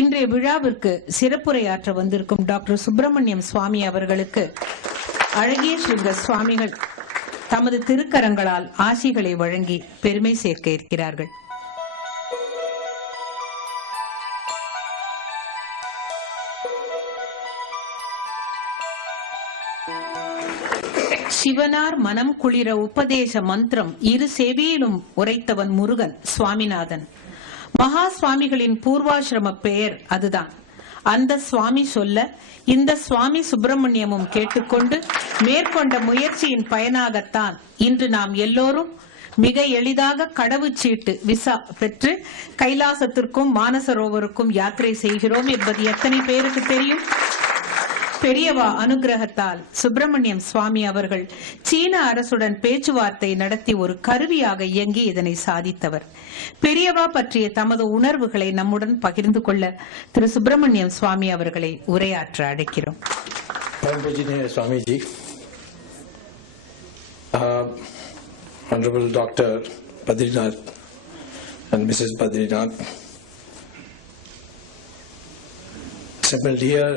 இன்றைய விழாவிற்கு சிறப்புரையாற்ற வந்திருக்கும் டாக்டர் சுப்பிரமணியம் சுவாமி அவர்களுக்கு அழகிய ஸ்ரீங்க சுவாமிகள் தமது திருக்கரங்களால் ஆசிகளை வழங்கி பெருமை சேர்க்க இருக்கிறார்கள். சிவனார் மனம் குளிர உபதேச மந்திரம் இரு செவியிலும் உரைத்தவன் முருகன் சுவாமிநாதன். மகா சுவாமிகளின் பூர்வாசிரம பெயர் அதுதான். அந்த சுவாமி சொல்ல இந்த சுவாமி சுப்பிரமணியமும் கேட்டுக்கொண்டு மேற்கொண்ட முயற்சியின் பயனாகத்தான் இன்று நாம் எல்லோரும் மிக எளிதாக கடவுச்சீட்டு விசா பெற்று கைலாசத்திற்கும் மானசரோவருக்கும் யாத்திரை செய்கிறோம் என்பது எத்தனை பேருக்கு தெரியும்? பெரியவா அனுகிரகத்தால் சுப்பிரமணியம் சுவாமி அவர்கள் சீன அரசுடன் பேச்சுவார்த்தை நடத்தி ஒரு கருவியாக இயங்கி இதனை சாதித்தவர். பெரியவா பற்றிய தமது உணர்வுகளை நம்முடன் பகிர்ந்து கொள்ள திரு சுப்பிரமணியம் சுவாமி அவர்களை உரையாற்ற அழைக்கிறோம். Swamiji, Honorable Dr. Badrinath and Mrs. Badrinath, assembled here,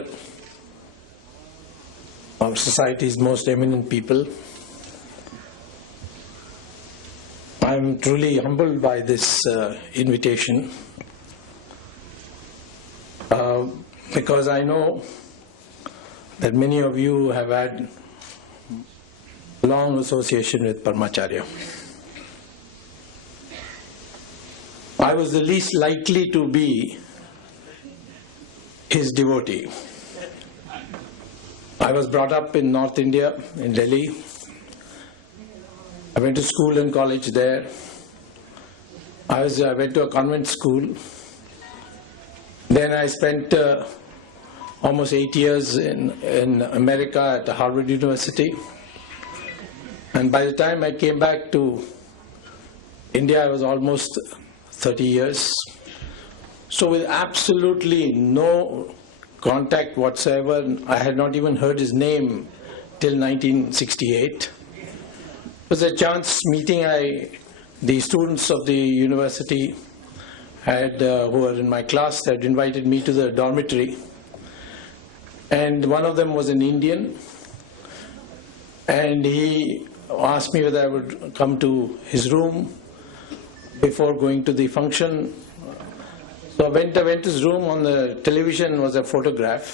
our society's most eminent people. I am truly humbled by this invitation because I know that many of you have had long association with Paramacharya. I was the least likely to be his devotee. I was brought up in North India, in Delhi. I went to school and college there. I went to a convent school. Then I spent almost 8 years in America at Harvard University. And by the time I came back to India, I was almost 30 years. So with absolutely no contact whatsoever, I had not even heard his name till 1968. It was a chance meeting. The students of the university who were in my class had invited me to the dormitory, and one of them was an Indian, and he asked me whether I would come to his room before going to the function. So I went to his room. On the television was a photograph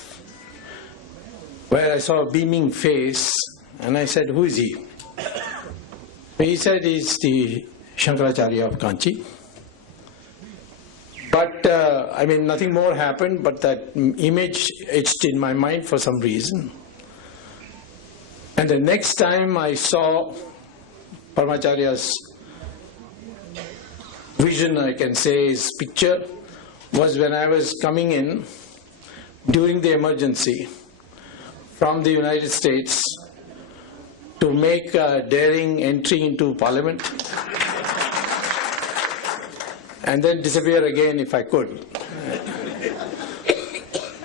where I saw a beaming face, and I said, "Who is he?" He said, "He's the Shankaracharya of Kanchi." But nothing more happened, but that image etched in my mind for some reason. And the next time I saw Paramacharya's vision, I can say his picture, was when I was coming in during the emergency from the United States to make a daring entry into Parliament and then disappear again if I could.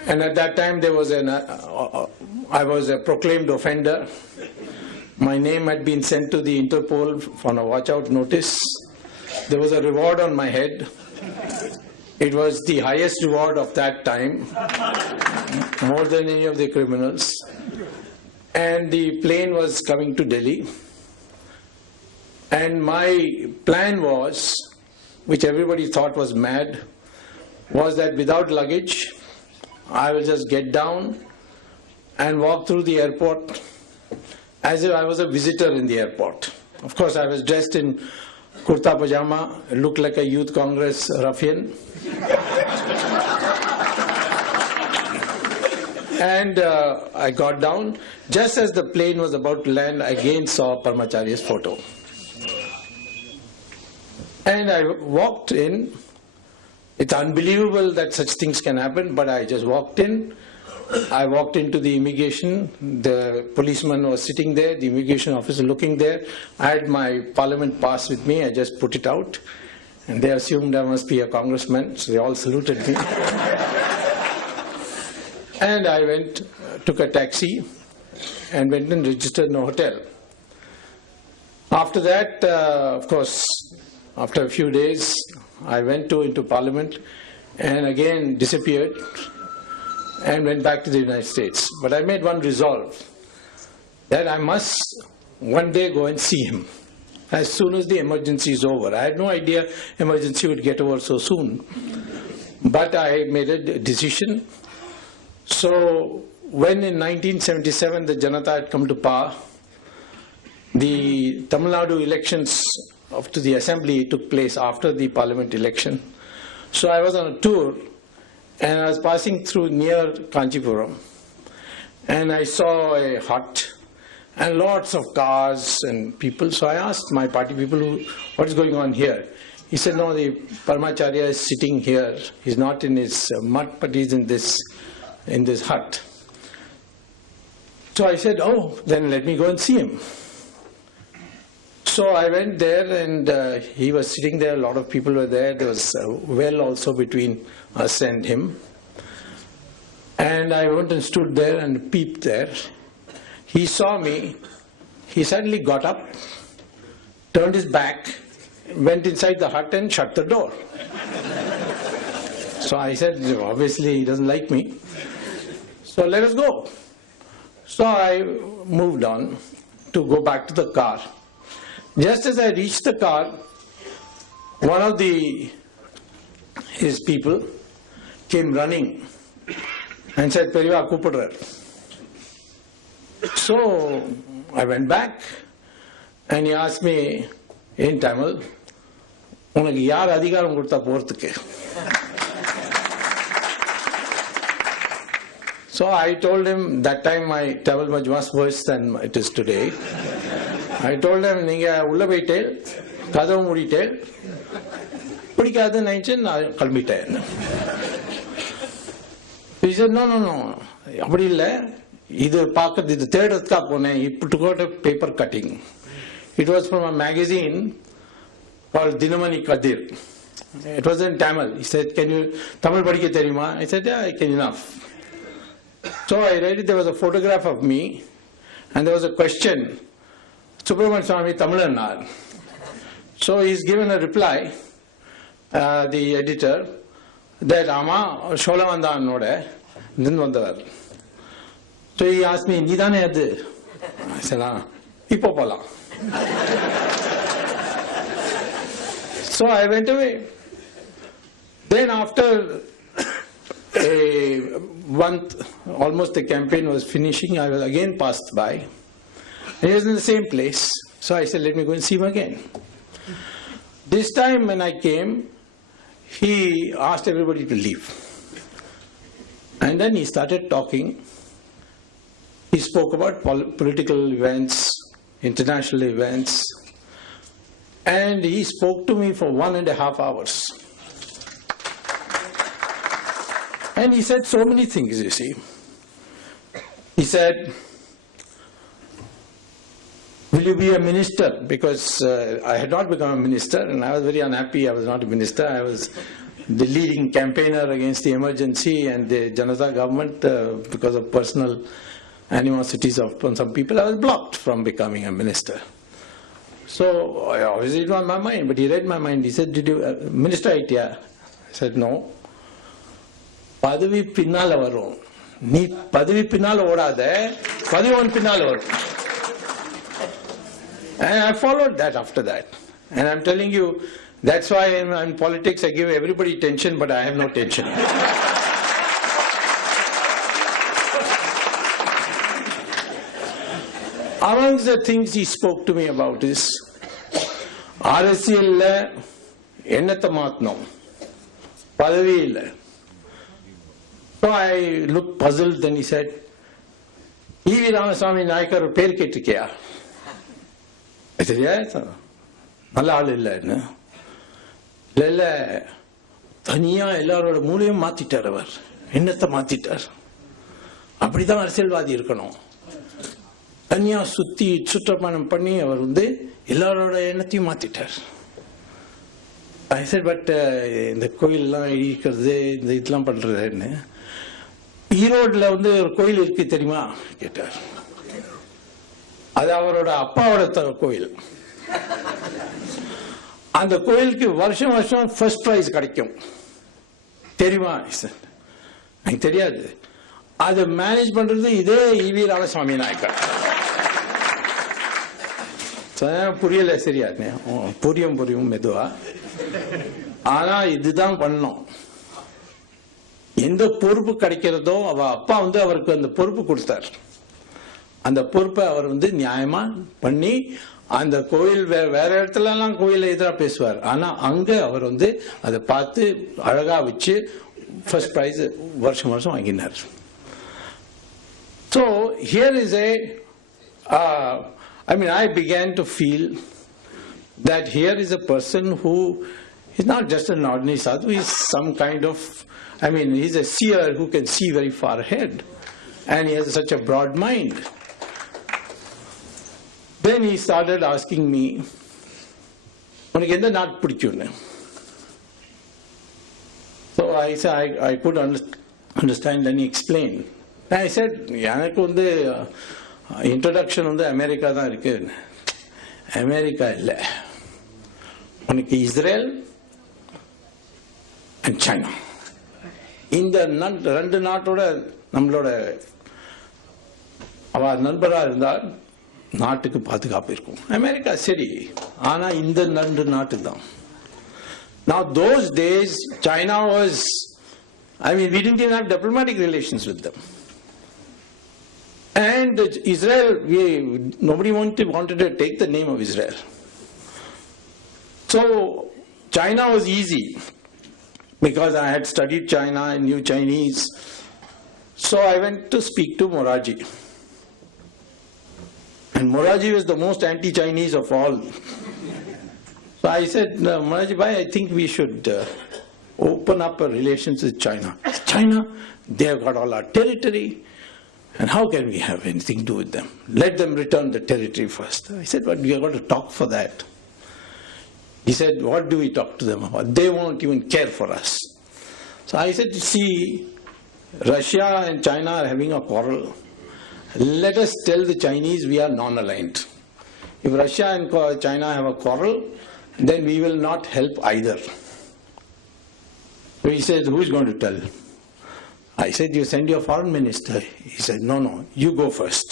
And at that time I was a proclaimed offender. My name had been sent to the Interpol on a watch out notice. There was a reward on my head. It was the highest reward of that time, more than any of the criminals. And the plane was coming to Delhi. And my plan was, which everybody thought was mad, was that without luggage, I will just get down and walk through the airport as if I was a visitor in the airport. Of course, I was dressed in kurta pajama, looked like a youth congress ruffian. And I got down. Just as the plane was about to land, I again saw Paramacharya's photo. And I walked in. It's unbelievable that such things can happen, but I just walked in. I walked into the immigration. The policeman was sitting there, the immigration officer looking there. I had my parliament pass with me. I just put it out. And they assumed I must be a congressman, so they all saluted me. And I took a taxi and went and registered in a hotel. After that, of course, after a few days, I went into Parliament and again disappeared and went back to the United States. But I made one resolve that I must one day go and see him as soon as the emergency is over. I had no idea emergency would get over so soon. But I made a decision. So when in 1977 the Janatha had come to power, the Tamil Nadu elections to the assembly took place after the parliament election. So I was on a tour and I was passing through near Kanchipuram and I saw a hut and lots of cars and people. So I asked my party people, what is going on here? He said, no, the Paramacharya is sitting here. He's not in his mud, but he's in this hut. So I said, oh, then let me go and see him. So I went there and he was sitting there, a lot of people were there. There was a well also between us and him. And I went and stood there and peeped there. He saw me, he suddenly got up, turned his back, went inside the hut and shut the door. So I said, obviously he doesn't like me. So let us go. So I moved on to go back to the car. Just as I reached the car, one of his people came running and said, Periva Kupadrar. So I went back and he asked me in Tamil, உனக்கு யார் அதிகாரம் கொடுத்தா போறதுக்கு? So I told him, that time my Tamil was much worse than it is today. I told him, நீங்க உள்ள போயிட்டு கதவு மூடிட்டு பிடிக்காதுன்னு நினைச்சு நான் கிளம்பிட்டேன். He said, no, அப்படி இல்லை, இது பார்க்கறது, இது தேடுறதுக்காக போனேன். He took out a paper cutting. It was from a magazine called Dinamani Kadir. It was in Tamil. He said, can you Tamil படிக்க தெரியுமா? I said, yeah, I can enough. So I read it. There was a photograph of me and there was a question, Subramanian Swamy Tamilanar. So he's given a reply, the editor, that Ama Sholavanda Node, Ninvandavar. So he asked me, Nidane Adu? I said, Ipopala. So I went away. Then after a month, almost the campaign was finishing, I was again passed by. And he was in the same place. So I said, let me go and see him again. This time when I came, he asked everybody to leave. And then he started talking. He spoke about political events, international events. And he spoke to me for 1.5 hours. And he said so many things, you see. He said, will you be a minister? Because I had not become a minister and I was very unhappy I was not a minister. I was the leading campaigner against the emergency and the Janatha government because of personal animosities of some people. I was blocked from becoming a minister. So obviously it was on my mind, but he read my mind. He said, did you minister idea? I said, no. பதவி பின்னால வரும், நீ பதவி பின்னால ஓடாத, பதவி பின்னால வரும். And I followed that after that. And I'm telling you, that's why in politics I give everybody tension, but I have no tension. Among the things he spoke to me about is, அரசியல்ல எண்ணத்தை மாத்தணும், பதவி இல்லை. So I looked puzzled, then he said, E.V. Ramaswamy Nayakar பேர் கேட்டிருக்கியா? I said, yes. நல்ல ஆள் இல்லைன்னு. இல்லை, தனியா எல்லாரோட மூலையும் மாத்திட்டார் அவர், எண்ணத்தை மாத்திட்டார். அப்படிதான் அரசியல்வாதி இருக்கணும். தனியா சுற்றப்பயணம் பண்ணி அவர் எல்லாரோட எண்ணத்தையும் மாத்திட்டார். I said, but இந்த கோயிலெல்லாம் இடிக்கிறது, இந்த இதெல்லாம் பண்றதுன்னு, ஈரோடுல ஒரு கோயில் இருக்கு தெரியுமா கேட்டார். அது அவரோட அப்பாவோட கோயில். அந்த கோயிலுக்கு வருஷம் வருஷம் ஃபர்ஸ்ட் ப்ரைஸ் கிடைக்கும் தெரியுமா? எனக்கு தெரியாது. அதை மேனேஜ் பண்றது இதே ஈவி ராமசாமி நாயக்கர். புரியல சரியா? புரியும் மெதுவா. ஆனா இதுதான் பண்ணோம். எந்த பொறுப்பு கிடைக்கிறதோ அவ அப்பா அவருக்கு அந்த பொறுப்பு கொடுத்தார். அந்த பொறுப்பை அவர் நியாயமா பண்ணி அந்த கோயில் வேற இடத்துல எல்லாம் கோயில எதிராக பேசுவார். ஆனா அங்க அவர் அதை பார்த்து அழகா வச்சு ஃபர்ஸ்ட் பிரைஸ் வருஷம் வருஷம் வாங்கினார். So here is I began to feel that here is a person who is not just an ordinary sadhu, he is some kind of, he's a seer who can see very far ahead, and he has such a broad mind. Then he started asking me, "Unakku endha naat pidikum?" So I said I could understand. Then he explained. Then I said, "Yanakku introduction America da irukku." America illa. Unakku Israel and China. இந்த ரெண்டு நாட்டோட நம்மளோட அவ நண்பரா இருந்தால் நாட்டுக்கு பாதுகாப்பு இருக்கும். அமெரிக்கா சரி, ஆனா இந்த ரெண்டு நாட்டு தான். Now those days China was, we didn't even have diplomatic relations with them. And Israel, nobody wanted to take the name of Israel. So China was easy because I had studied China, I knew Chinese. So I went to speak to Moraji. And Moraji was the most anti-Chinese of all. So I said, Moraji bhai, I think we should open up our relations with China. China, they have got all our territory. And how can we have anything to do with them? Let them return the territory first. I said, but we have got to talk for that. He said, what do we talk to them about? They won't even care for us. So I said, see, Russia and China are having a quarrel. Let us tell the Chinese we are non-aligned. If Russia and China have a quarrel, then we will not help either. So he said, who is going to tell? I said, you send your foreign minister. He said, no, you go first.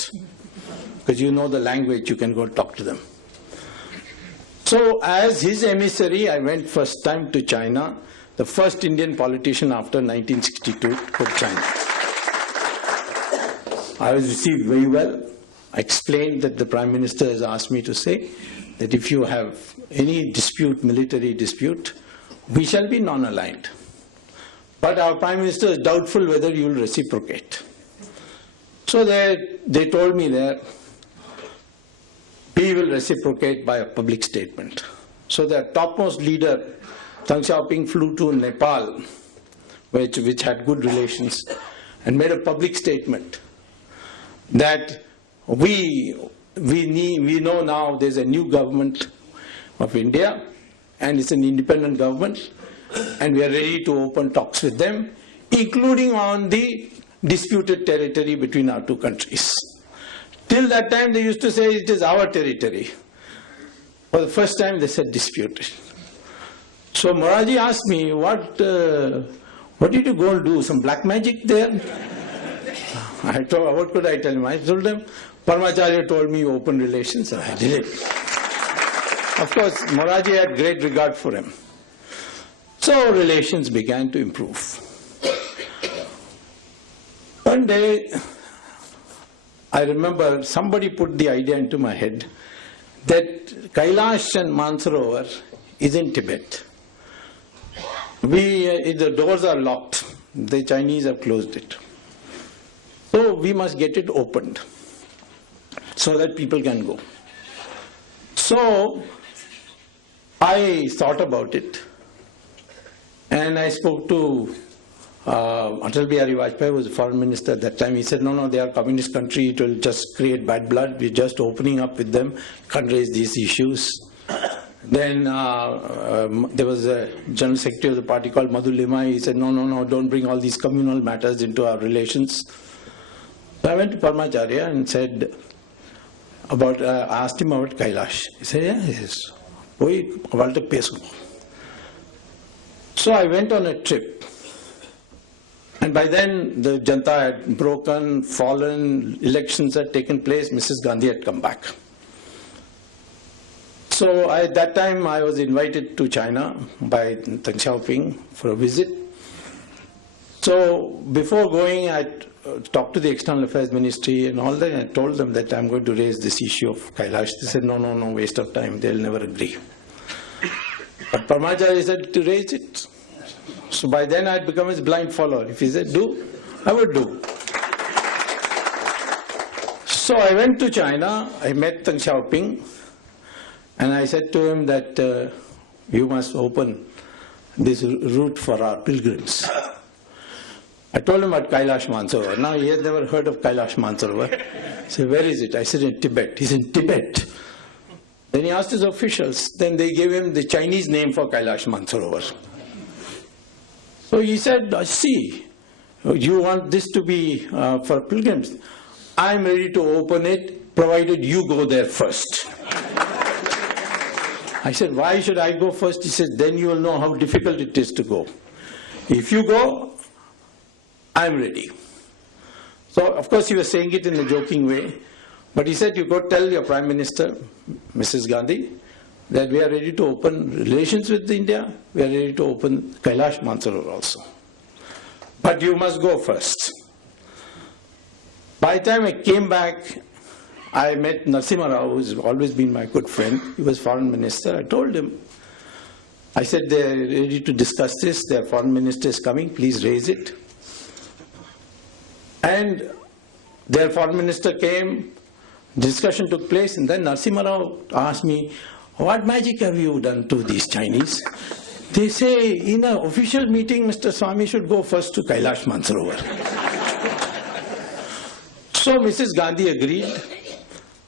Because you know the language, you can go talk to them. So as his emissary, I went first time to China, the first Indian politician after 1962 to China. I was received very well. I explained that the Prime Minister has asked me to say that if you have any dispute, military dispute, we shall be non-aligned. But our Prime Minister is doubtful whether you will reciprocate. So they told me that we will reciprocate by a public statement. So their topmost leader, Deng Xiaoping, flew to Nepal, which had good relations, and made a public statement that we know now there's a new government of India, and it's an independent government, and we are ready to open talks with them, including on the disputed territory between our two countries. Till that time they used to say it is our territory. For the first time they said disputed. So Moraji asked me, what did you go and do? Some black magic there? I told, what could I tell him? I told them, Paramacharya told me open relations, and I did it. Of course, Moraji had great regard for him. So relations began to improve. One day, I remember somebody put the idea into my head that Kailash and Mansarovar is in Tibet. The doors are locked. The Chinese have closed it. So we must get it opened so that people can go. So I thought about it. And I spoke to Atal Bihari Vajpayee, who was the foreign minister at that time. He said, no, they are communist country, it will just create bad blood. We're just opening up with them, can't raise these issues. Then there was a general secretary of the party called Madhu Limai. He said, no, don't bring all these communal matters into our relations. So I went to Paramacharya and said, I asked him about Kailash. He said, yes. So I went on a trip. And by then, the Janata had broken, fallen, elections had taken place, Mrs. Gandhi had come back. So at that time, I was invited to China by Deng Xiaoping for a visit. So before going, I talked to the External Affairs Ministry and all that, and I told them that I'm going to raise this issue of Kailash. They said, no, waste of time, they'll never agree. But Paramacharya said to raise it. So by then I had become his blind follower. If he said do, I would do. So I went to China, I met Deng Xiaoping, and I said to him that you must open this route for our pilgrims. I told him about Kailash Mansarovar. Now he has never heard of Kailash Mansarovar. He said, where is it? I said, in Tibet. He said, in Tibet. Then he asked his officials. Then they gave him the Chinese name for Kailash Mansarovar. So he said, see, you want this to be for pilgrims. I'm ready to open it, provided you go there first. I said, why should I go first? He said, then you will know how difficult it is to go. If you go, I'm ready. So, of course, he was saying it in a joking way. But he said, you go tell your Prime Minister, Mrs. Gandhi, that we are ready to open relations with India. We are ready to open Kailash Mansarovar also. But you must go first. By the time I came back, I met Narasimha Rao, who has always been my good friend. He was foreign minister. I told him, I said, they are ready to discuss this. Their foreign minister is coming. Please raise it. And their foreign minister came, discussion took place, and then Narasimha Rao asked me, what magic have you done to these Chinese? They say, in an official meeting, Mr. Swamy should go first to Kailash Mansarovar. So Mrs. Gandhi agreed.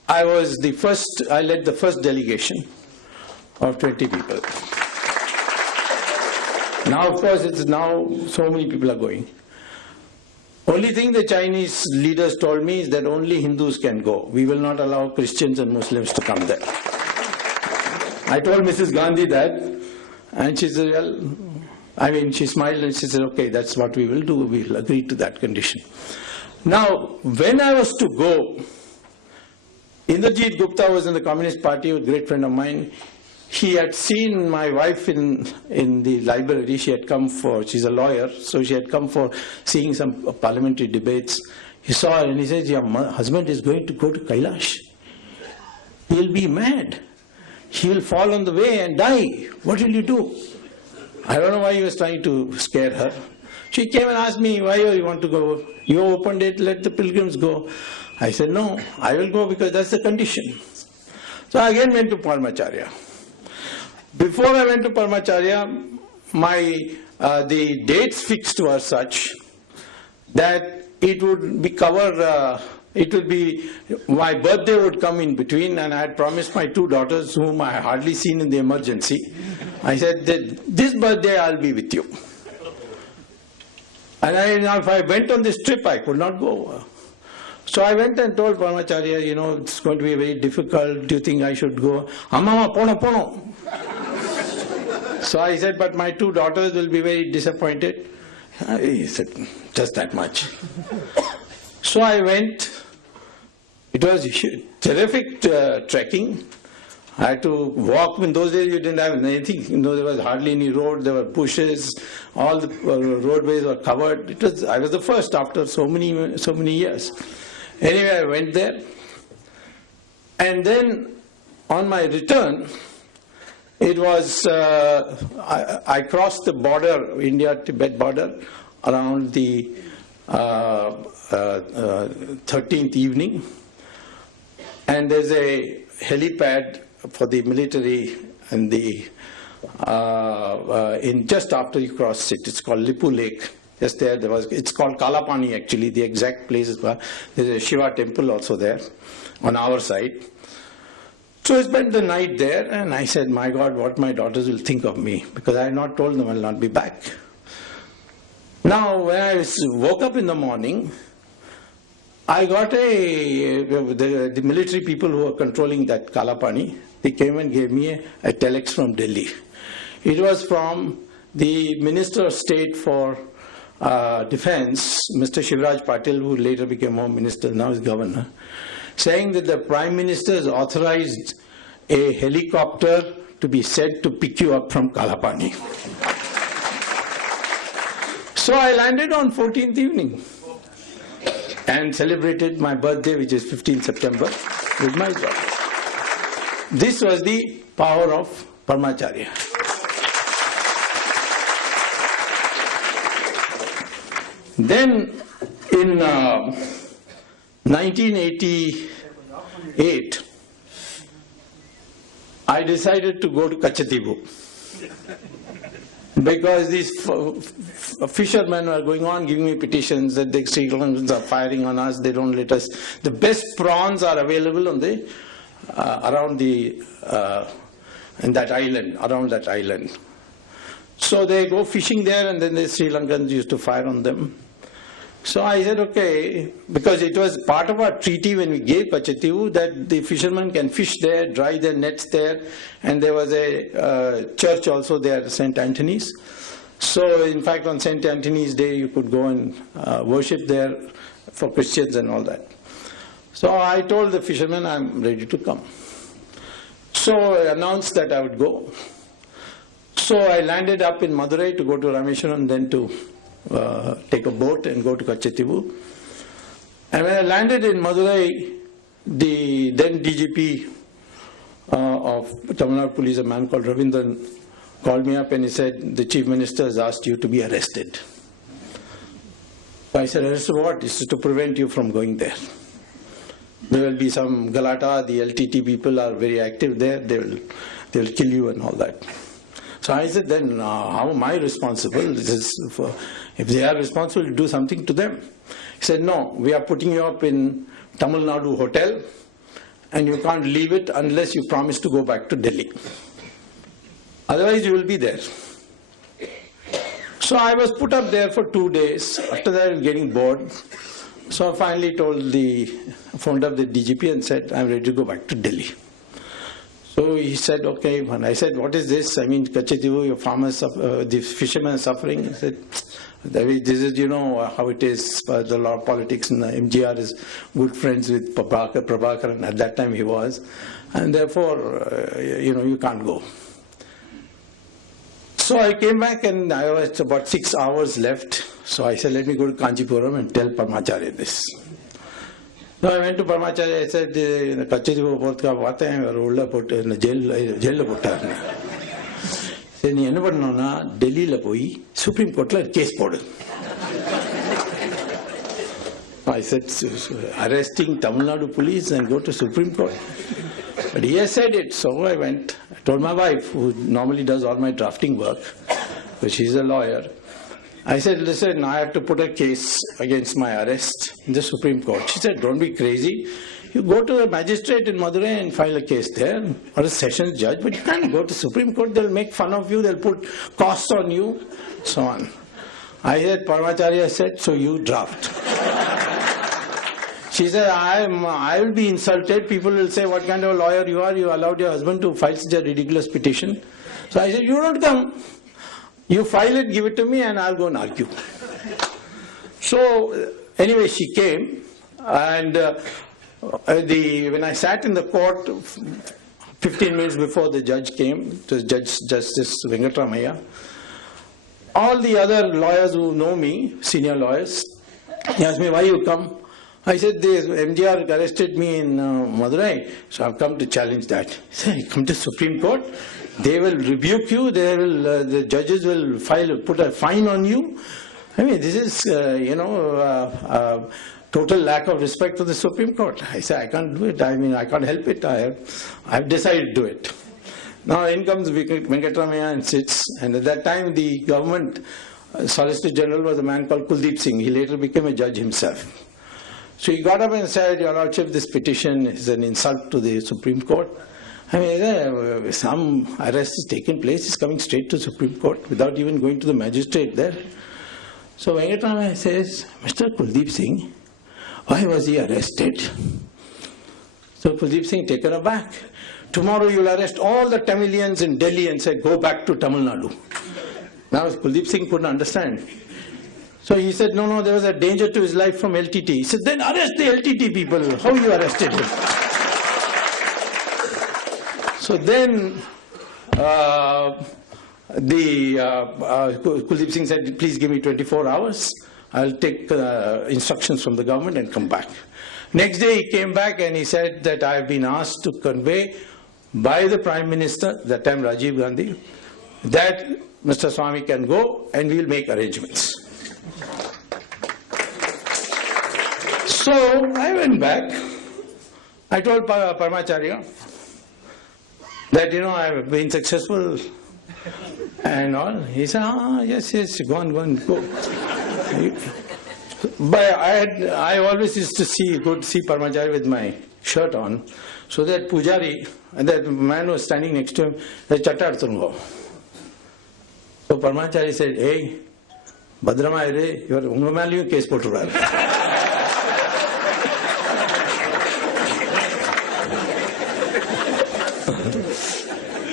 I led the first delegation of 20 people. Now, of course, so many people are going. Only thing the Chinese leaders told me is that only Hindus can go. We will not allow Christians and Muslims to come there. I told Mrs. Gandhi that, and she said, well, she smiled and she said, okay, that's what we will do. We will agree to that condition. Now, when I was to go, Indrajit Gupta was in the Communist Party, a great friend of mine. He had seen my wife in the library. She had come she's a lawyer, so she had come for seeing some parliamentary debates. He saw her and he said, your husband is going to go to Kailash. He'll be mad. He will fall on the way and die. What will you do? I don't know why he was trying to scare her. She came and asked me, why you want to go? You opened it, let the pilgrims go. I said, no, I will go because that's the condition. So I again went to Paramacharya. Before I went to Paramacharya, the dates fixed were such that it would be my birthday would come in between, and I had promised my two daughters, whom I had hardly seen in the emergency. I said that this birthday I'll be with you. And if I went on this trip, I could not go. So I went and told Paramacharya, it's going to be very difficult. Do you think I should go? Amma, pono. So I said, but my two daughters will be very disappointed. He said, just that much. So I went. It was terrific trekking. I had to walk. In those days, you didn't have anything. There was hardly any road. There were bushes. All the roadways were covered. I was the first after so many years. Anyway, I went there. And then on my return, it was, I crossed the border, India-Tibet border, around the 13th evening. And there's a helipad for the military and just after you cross it. It's called Lipu Lake. Just there it's called Kalapani actually, the exact place is where there's a Shiva temple also there on our side. So I spent the night there and I said, my God, what my daughters will think of me, because I had not told them I'll not be back. Now when I woke up in the morning, I got the military people who were controlling that Kalapani, they came and gave me a telex from Delhi. It was from the Minister of State for Defense, Mr. Shivraj Patil, who later became Home Minister, now is Governor, saying that the Prime Minister has authorized a helicopter to be sent to pick you up from Kalapani. So I landed on 14th evening and celebrated my birthday, which is 15th September, with my job. This was the power of Paramacharya. Then in 1988, I decided to go to Kachatibu because these fishermen were going on giving me petitions that the Sri Lankans are firing on us, they don't let us. The best prawns are available on the around the in that island, around that island. So they go fishing there, and then the Sri Lankans used to fire on them. So I said, okay, because it was part of our treaty when we gave Kachativu that the fishermen can fish there, dry their nets there, and there was a church also there, St. Anthony's. So in fact on St. Anthony's Day you could go and worship there for Christians and all that. So I told the fishermen I'm ready to come. So I announced that I would go. So I landed up in Madurai to go to Rameshwaram, then to take a boat and go to Kachatibu. And when I landed in Madurai, the then DGP of Tamil Nadu Police, a man called Ravindran, called me up and he said, the Chief Minister has asked you to be arrested. So I said, arrested what? This is to prevent you from going there. There will be some Galata, the LTT people are very active there, they will kill you and all that. So I said, then how am I responsible? If they are responsible, do something to them. He said, no, we are putting you up in Tamil Nadu hotel and you can't leave it unless you promise to go back to Delhi. Otherwise you will be there. So I was put up there for 2 days. After that I was getting bored. So I finally phoned up the DGP and said, I'm ready to go back to Delhi. So he said, okay. And I said, what is this? I mean, Kachativu, your farmers, the fishermen are suffering. He said, this is, you know, how it is, the law of politics, and MGR is good friends with Prabhakar, and at that time he was. And therefore, you know, you can't go. So I came back and I was about 6 hours left. So I said, let me go to Kanchipuram and tell Paramacharya this. So I went to Paramacharya, I said, Kachativu Portka Vata and Rolla put in the jail putta. Said, you never know na Delhi la poi Supreme Court la case podu. I said, arresting Tamil Nadu police and go to Supreme Court. But he has said it, so I went. I told my wife, who normally does all my drafting work, because she's a lawyer. I said, listen, I have to put a case against my arrest in the Supreme Court. She said, don't be crazy. You go to a magistrate in Madurai and file a case there, or a sessions judge, but you can't go to Supreme Court. They'll make fun of you, they'll put costs on you, so on. I said, Paramacharya said, so you draft. She said, I will be insulted. People will say, what kind of a lawyer you are? You allowed your husband to file such a ridiculous petition. So I said, you don't come. You file it, give it to me, and I'll go and argue. So anyway, she came, and when I sat in the court 15 minutes before the judge came, it was Justice Venkatramayya, all the other lawyers who know me, senior lawyers, they asked me, why you come? I said, MGR arrested me in Madurai, so I've come to challenge that. He said, you come to Supreme Court? They will rebuke you, the judges will put a fine on you. I mean, this is, total lack of respect for the Supreme Court. I said, I can't do it. I mean, I can't help it. I've decided to do it. Now in comes Venkatramayya and sits, and at that time the government Solicitor General was a man called Kuldeep Singh. He later became a judge himself. So he got up and said, Your Lordship, this petition is an insult to the Supreme Court. I mean, some arrest is taking place, he's coming straight to Supreme Court without even going to the magistrate there. So Venkatramayya says, Mr. Kuldeep Singh, Why was he arrested? So Kuldeep Singh taken aback. Tomorrow you will arrest all the Tamilians in Delhi and say, go back to Tamil Nadu. Now Kuldeep Singh couldn't understand. So he said, no, there was a danger to his life from LTT. He said, then arrest the LTT people. How you arrested him? So then Kuldeep Singh said, please give me 24 hours. I'll take instructions from the government and come back. Next day he came back and he said that I have been asked to convey by the Prime Minister, that time Rajiv Gandhi, that Mr. Swamy can go and we will make arrangements. So I went back. I told Paramacharya that, I have been successful and all. He said, yes, go on, go. But I always used to see Paramacharya with my shirt on, so that Pujari, and that man was standing next to him, said, Chattar Tungo. So Paramacharya said, hey, Bhadrama Ere, you are Ungamaliyu case poturar.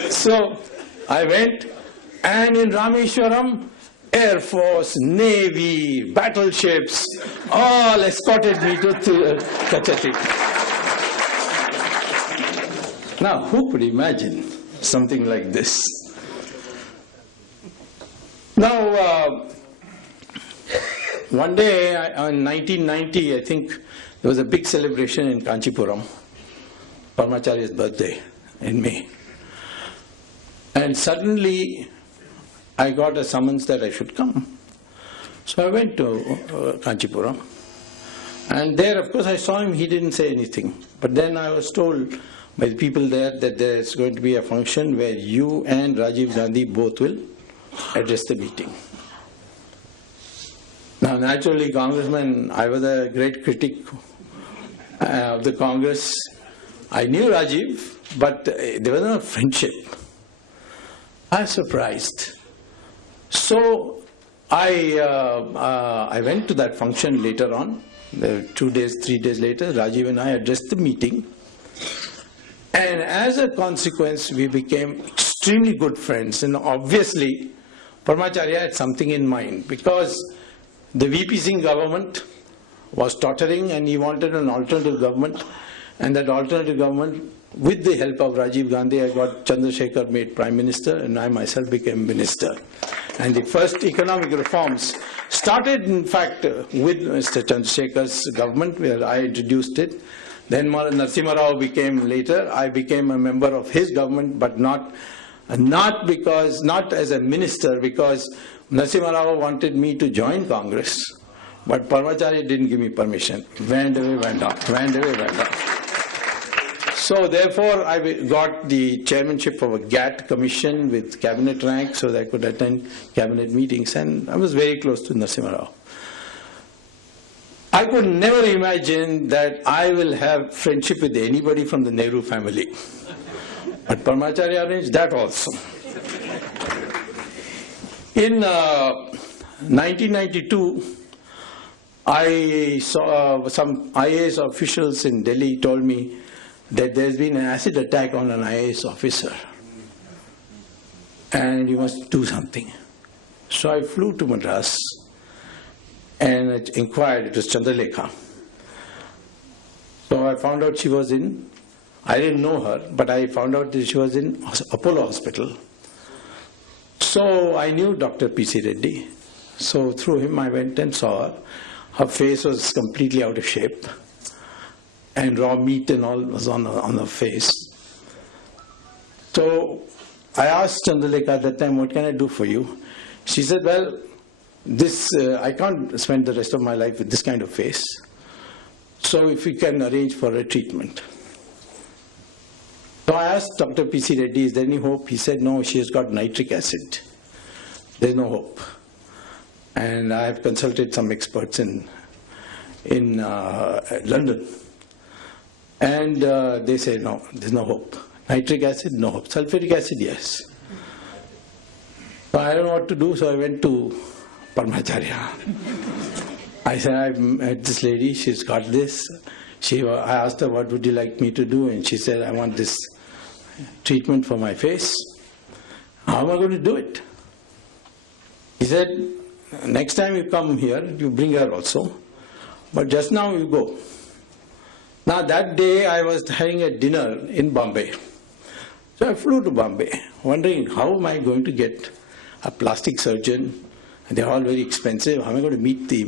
So I went, and in Rameshwaram, Air Force, Navy, battleships, all escorted me to Kachati. Now, who could imagine something like this? Now, one day, in 1990, I think, there was a big celebration in Kanchipuram, Paramacharya's birthday in May. And suddenly, I got a summons that I should come. So I went to Kanchipuram. And there, of course, I saw him, he didn't say anything. But then I was told by the people there that there's going to be a function where you and Rajiv Gandhi both will address the meeting. Now, naturally, Congressman, I was a great critic of the Congress. I knew Rajiv, but there was no friendship. I was surprised. So I went to that function later on. 2 days, 3 days later, Rajiv and I addressed the meeting. And as a consequence, we became extremely good friends. And obviously, Paramacharya had something in mind, because the VP Singh government was tottering and he wanted an alternative government. And that alternative government, with the help of Rajiv Gandhi, I got Chandrasekhar made Prime Minister and I myself became Minister. And the first economic reforms started, in fact, with Mr. Chandrasekhar's government, where I introduced it. Then Narasimha Rao became later. I became a member of his government, but not as a minister, because Narasimha Rao wanted me to join Congress, but Paramacharya didn't give me permission. Went away, went off. So therefore, I got the chairmanship of a GATT commission with cabinet rank, so that I could attend cabinet meetings, and I was very close to Narasimha Rao. I could never imagine that I will have friendship with anybody from the Nehru family. But Paramacharya arranged that also. In 1992, I saw some IAS officials in Delhi told me that there's been an acid attack on an IAS officer and you must do something. So I flew to Madras and I inquired. It was Chandralekha. So I found out she was I didn't know her, but I found out that she was in Apollo Hospital. So I knew Dr. P.C. Reddy. So through him I went and saw her. Her face was completely out of shape, and raw meat and all was on her face. So I asked Chandralekha at that time, what can I do for you? She said, well, I can't spend the rest of my life with this kind of face. So if we can arrange for a treatment. So I asked Dr. P.C. Reddy, is there any hope? He said, no, she has got nitric acid. There's no hope. And I have consulted some experts in London. And they say, no, there's no hope. Nitric acid, no hope. Sulfuric acid, yes. So I don't know what to do, so I went to Paramacharya. I said, I met this lady, she's got this. I asked her, what would you like me to do? And she said, I want this treatment for my face. How am I going to do it? He said, next time you come here, you bring her also. But just now you go. Now that day I was having a dinner in Bombay. So I flew to Bombay, wondering how am I going to get a plastic surgeon? They're all very expensive. How am I going to meet the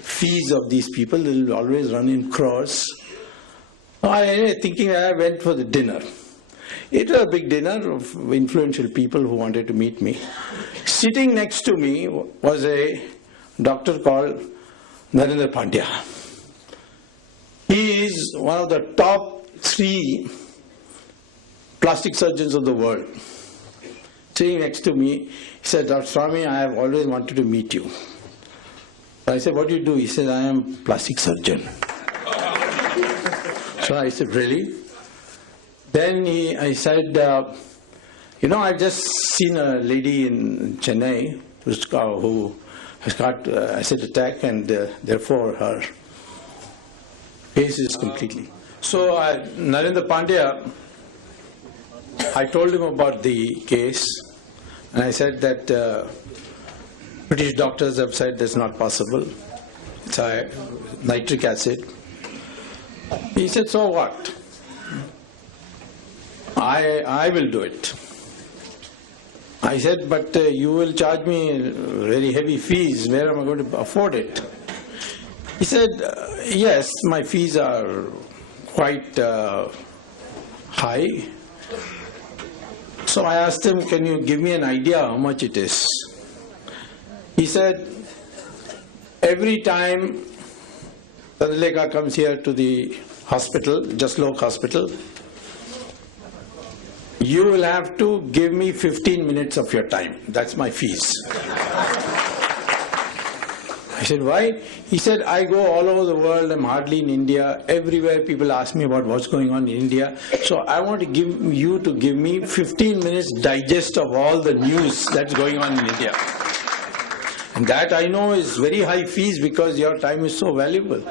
fees of these people? They will always run in crores. Thinking I went for the dinner. It was a big dinner of influential people who wanted to meet me. Sitting next to me was a doctor called Narendra Pandya. He is one of the top 3 plastic surgeons of the world. Sitting next to me, he said, Dr. Swamy, I have always wanted to meet you. I said, what do you do? He said, I am a plastic surgeon. So I said, really? Then I said, I've just seen a lady in Chennai who has got acid attack, and therefore her face is completely. So Narendra Pandya, I told him about the case, and I said that British doctors have said that's not possible. It's nitric acid. He said, so what? I will do it. I said, but you will charge me very heavy fees. Where am I going to afford it? He said, yes, my fees are quite high. So I asked him, can you give me an idea how much it is? He said, every time Tadaleka comes here to the hospital, Jaslok hospital, you will have to give me 15 minutes of your time. That's my fees. I said, why? He said, I go all over the world. I'm hardly in India. Everywhere people ask me about what's going on in India. So I want to give me 15 minutes digest of all the news that's going on in India. And that I know is very high fees because your time is so valuable.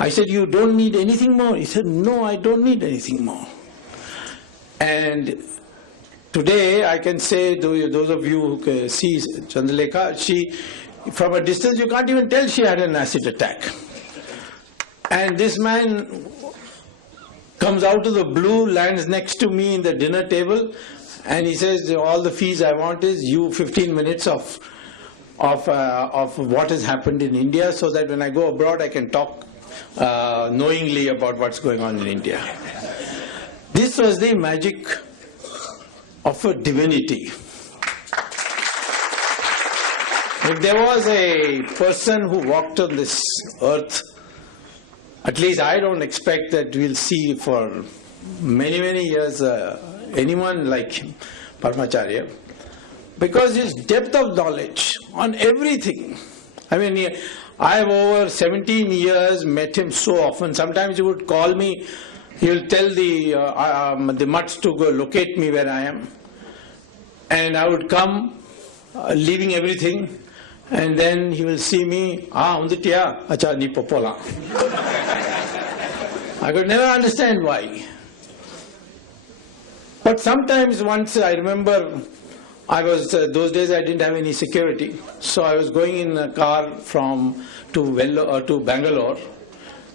I said, you don't need anything more? He said, no, I don't need anything more. And today I can say, those of you who see Chandrelekha, from a distance you can't even tell she had an acid attack. And this man comes out of the blue, lands next to me in the dinner table, and he says, all the fees I want is you 15 minutes of what has happened in India, so that when I go abroad I can talk knowingly about what's going on in India. This was the magic of a divinity. If there was a person who walked on this earth, at least I don't expect that we'll see for many, many years anyone like him, Paramacharya, because his depth of knowledge on everything. I mean, I have over 17 years met him so often. Sometimes he would call me. He will tell the mutts to go locate me where I am. And I would come, leaving everything, and then he will see me, unditiya, acha ni popola. I could never understand why. But sometimes once I remember, those days I didn't have any security, so I was going in a car to Bangalore,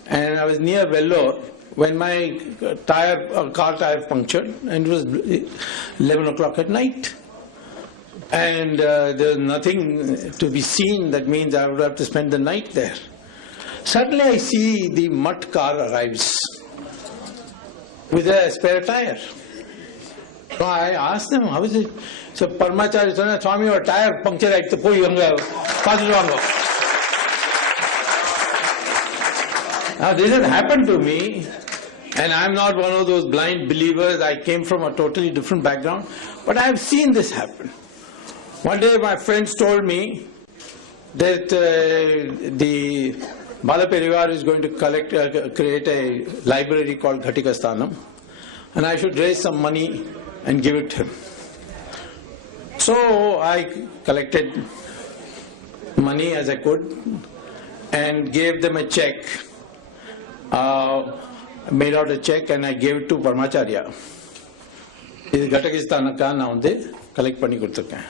and I was near Vellore, when my car tire punctured, and it was 11 o'clock at night. And there was nothing to be seen. That means I would have to spend the night there. Suddenly I see the mutt car arrives with a spare tire. So I asked them, how is it? So Paramacharya said, Swamy, your tire punctured at the poi hanga. Now this had happened to me. And I'm not one of those blind believers. I came from a totally different background. But I have seen this happen. One day my friends told me that the Maha Periyava is going to create a library called Ghatikasthanam, and I should raise some money and give it to him. So I collected money as I could, and gave them a check. Made out a check and I gave it to Paramacharya. This Ghatakisthanaka na unde collect panni kuduthirken.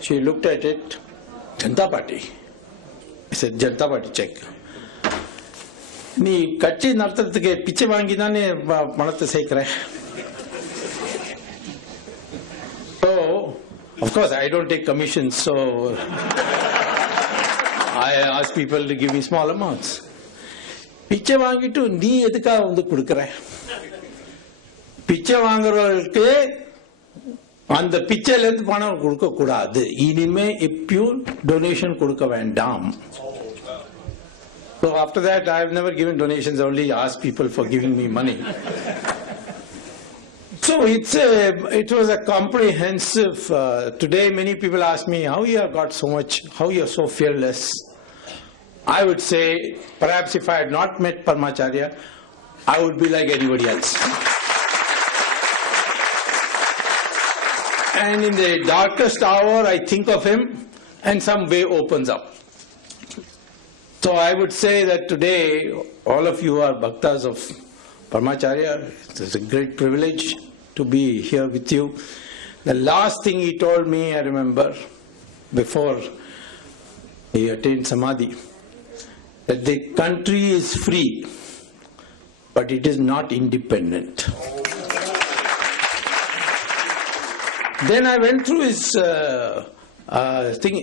She looked at it, Janatha Party. I said, Janatha Party check. நீ கட்சி நடத்துறதுக்கு பிச்சை வாங்கி தானே பணத்தை சேர்க்கிற. So, of course, I don't take commissions, so I ask people to give me small amounts. பிச்சை வாங்கிட்டு நீ எதுக்காக வந்து கொடுக்குற? பிச்சை வாங்குறவர்களுக்கு அந்த பிச்சையில இருந்து பணம் கொடுக்க கூடாது. இனிமே பியூர் டொனேஷன் கொடுக்க வேண்டாம். So after that, I have never given donations. Only asked people for giving me money. So it was a comprehensive. Today, many people ask me how you have got so much, how you are so fearless. I would say, perhaps if I had not met Paramacharya, I would be like anybody else. And in the darkest hour, I think of him, and some way opens up. So I would say that today, all of you are bhaktas of Paramacharya. It's a great privilege to be here with you. The last thing he told me, I remember, before he attained Samadhi, that the country is free, but it is not independent. Then I went through his thing.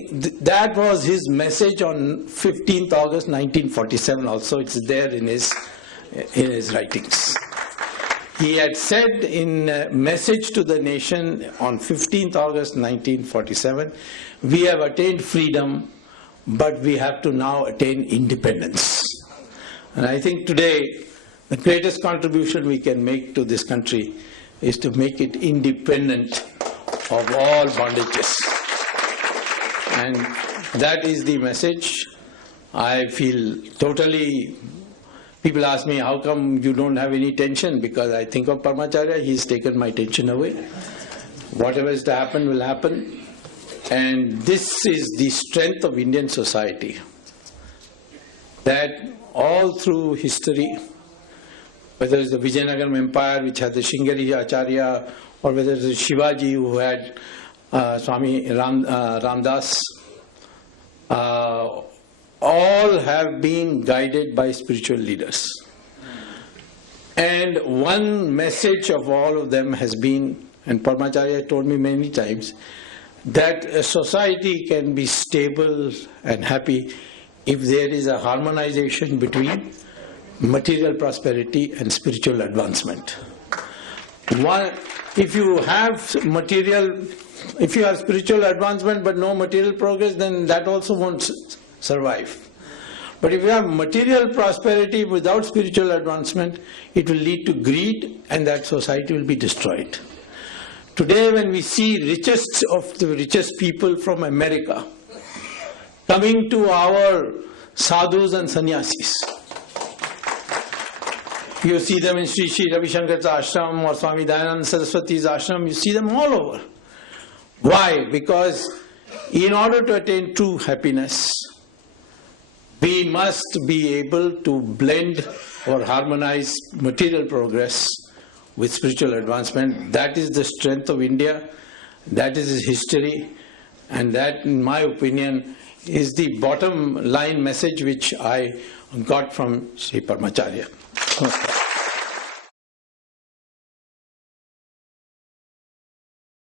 That was his message on 15th August 1947 also. It's there in his writings. He had said in a message to the nation on 15th August 1947, we have attained freedom, but we have to now attain independence. And I think today the greatest contribution we can make to this country is to make it independent of all bondages. And that is the message. I feel totally. People ask me, how come you don't have any tension? Because I think of Paramacharya, he's taken my tension away. Whatever is to happen will happen. And this is the strength of Indian society. That all through history, whether it's the Vijayanagaram Empire, which had the Shingari Acharya, or whether it's Shivaji, who had Swami Ramdas, all have been guided by spiritual leaders. And one message of all of them has been, and Paramacharya told me many times, that a society can be stable and happy if there is a harmonization between material prosperity and spiritual advancement. If you have spiritual advancement but no material progress, then that also won't survive. But if you have material prosperity without spiritual advancement, it will lead to greed, and that society will be destroyed. Today, when we see richest of the richest people from America coming to our sadhus and sannyasis, you see them in Sri Ravi Shankar's ashram or Swami Dayananda Saraswati's ashram, you see them all over. Why? Because in order to attain true happiness, we must be able to blend or harmonize material progress with spiritual advancement. That is the strength of India, that is its history, and that, in my opinion, is the bottom line message which I got from Sri Paramacharya.